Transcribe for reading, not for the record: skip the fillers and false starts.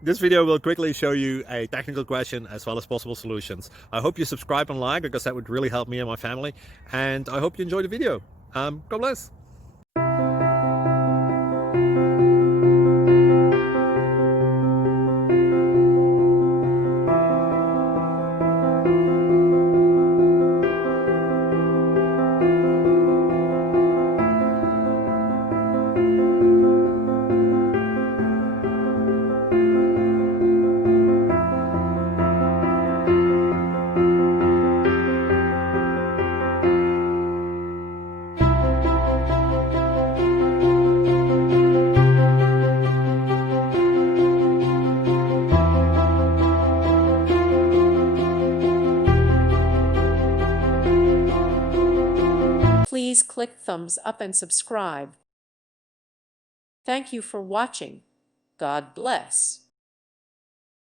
This video will quickly show you a technical question as well as possible solutions. I hope you subscribe and like, because that would really help me and my family. And I hope you enjoy the video. God bless. Please click thumbs up and subscribe. Thank you for watching. God bless.